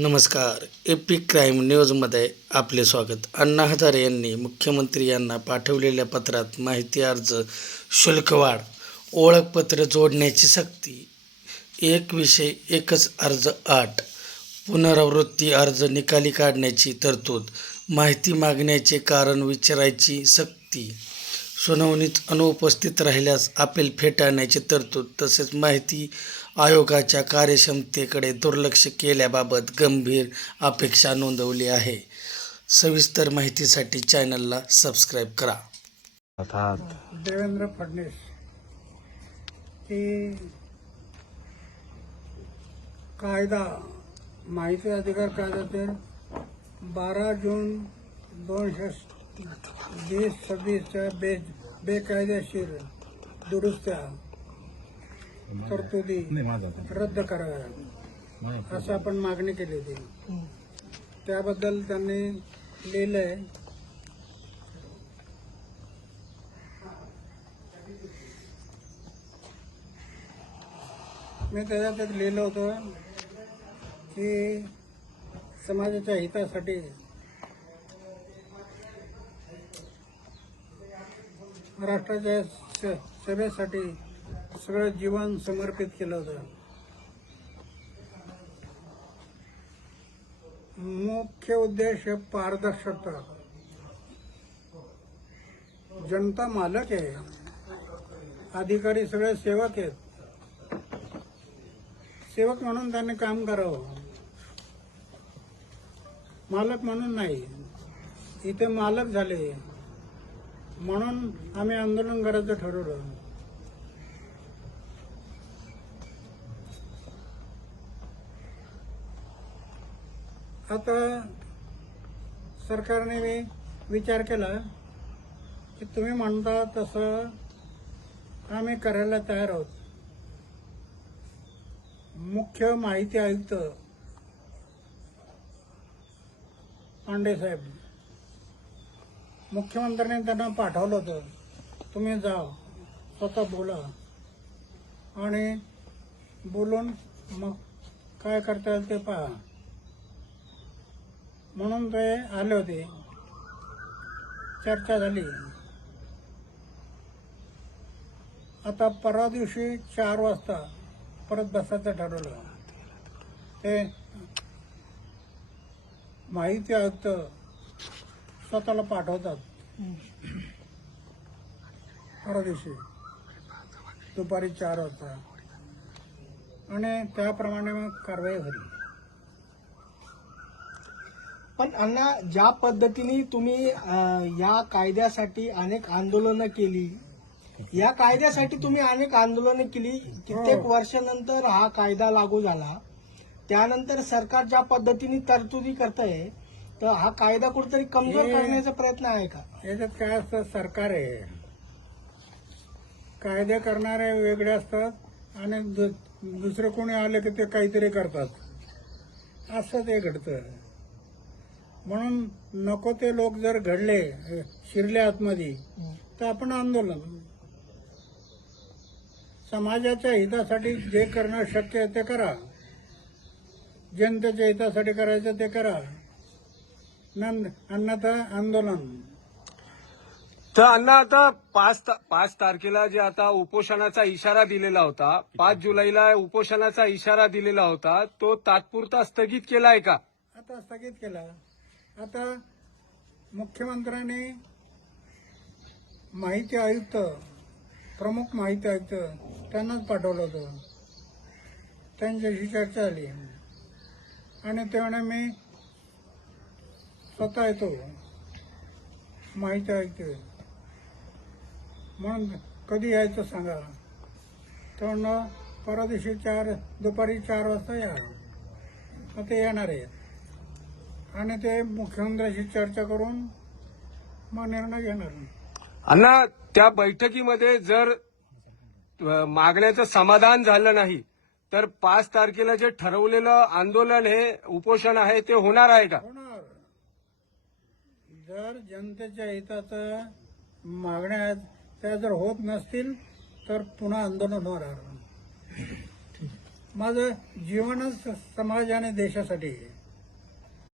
नमस्कार. Epic crime न्यूजमध्ये आपले स्वागत. अण्णा हजारे यांनी मुख्यमंत्री यांना पाठवलेल्या पत्रात माहिती अर्ज शुल्कवाढ, ओळखपत्र जोडण्याची सक्ती, एक विषय एकच अर्ज 8, पुनरावृत्ती अर्ज निकाली काढण्याची तरतूद, माहिती मागण्याचे कारण विचारायची सक्ती, सुनावणीत अनुपस्थित राहिल्यास अपील फेटाळण्याची तरतूद तसेच माहिती आयोगाच्या कार्यक्षमतेकडे दुर्लक्ष केल्याबाबत गंभीर अपेक्षा नोंदवली आहे. सविस्तर माहितीसाठी चॅनलला सबस्क्राईब करा. देवेंद्र फडणवीस की कायदा माहिती अधिकार कायद्यातील 12 जून 2020-26च्या बेकायदेशीर दुरुस्त्या तरतुदी रद्द कराव्या असं आपण मागणी केली होती. त्याबद्दल त्यांनी लिहिलंय, मी त्याच्यात एक लिहिलं होतं की समाजाच्या हितासाठी राष्ट्राच्या सेवेसाठी सगळं जीवन समर्पित केलं होतं. मुख्य उद्देश पारदर्शकता. जनता मालक आहे, अधिकारी सगळे सेवक आहेत. सेवक म्हणून त्यांनी काम करावं, मालक म्हणून नाही. इथे मालक झाले म्हणून आम्ही आंदोलन करायचं ठरवलं. आता सरकारने विचार केला की तुम्ही म्हणता तसं आम्ही करायला तयार आहोत. मुख्य माहिती आयुक्त पांडे साहेब, मुख्यमंत्र्यांनी त्यांना पाठवलं होतं, तुम्ही जा स्वतः बोला आणि बोलून मग काय करता येईल ते पहा म्हणून ते आले होते. चर्चा झाली. आता परवा दिवशी 4 वाजता परत बसायचं ठरवलं. ते माहिती आयुक्त स्वतःला पाठवतात परवा दिवशी दुपारी 4 वाजता आणि त्याप्रमाणे मग कारवाई झाली. पण अण्णा, ज्या पद्धतीने तुम्ही या कायद्यासाठी अनेक आंदोलनं केली, या कायद्यासाठी तुम्ही अनेक आंदोलनं केली, कित्येक वर्षानंतर हा कायदा लागू झाला. त्यानंतर सरकार ज्या पद्धतीने तरतुदी करतंय, तर हा कायदा कुठेतरी कमजोर करण्याचा प्रयत्न आहे का? याच्यात काय असतं, सरकार आहे, कायदे करणारे वेगळे असतात आणि दुसरे कोणी आले की ते काहीतरी करतात, असं ते घडतं. म्हणून नको ते लोक जर घडले, शिरले आतमध्ये, तर आपण आंदोलन, समाजाच्या हितासाठी जे करणं शक्य आहे ते करा, जनतेच्या हितासाठी करायचं ते करा, अन्यथा आंदोलन. तर अण्णा, आता 5 तारखेला जे आता उपोषणाचा इशारा दिलेला होता, 5 जुलैला उपोषणाचा इशारा दिलेला होता, तो तात्पुरता स्थगित केलाय का? आता स्थगित केला. आता मुख्यमंत्र्यांनी माहिती आयुक्त, प्रमुख माहिती आयुक्त त्यांनाच पाठवलं होतं. त्यांच्याशी चर्चा झाली आणि ते म्हणे मी स्वतः येतो माहिती आयुक्त म्हणून, कधी यायचं सांगा. तर म्हणणं परवा दिवशी दुपारी 4 वाजता या. ते येणार आहेत आणि ते मुख्यमंत्र्यांशी चर्चा करून मग निर्णय घेणार. अण्णा, त्या बैठकीमध्ये जर मागण्याचं समाधान झालं नाही तर 5 तारखेला जे ठरवलेलं आंदोलन हे उपोषण आहे ते होणार आहे का? होणार. जर जनतेच्या हिताचं मागण्या त्या जर होत नसतील तर पुन्हा आंदोलन होणार. माझं जीवनच समाज आणि देशासाठी आहे.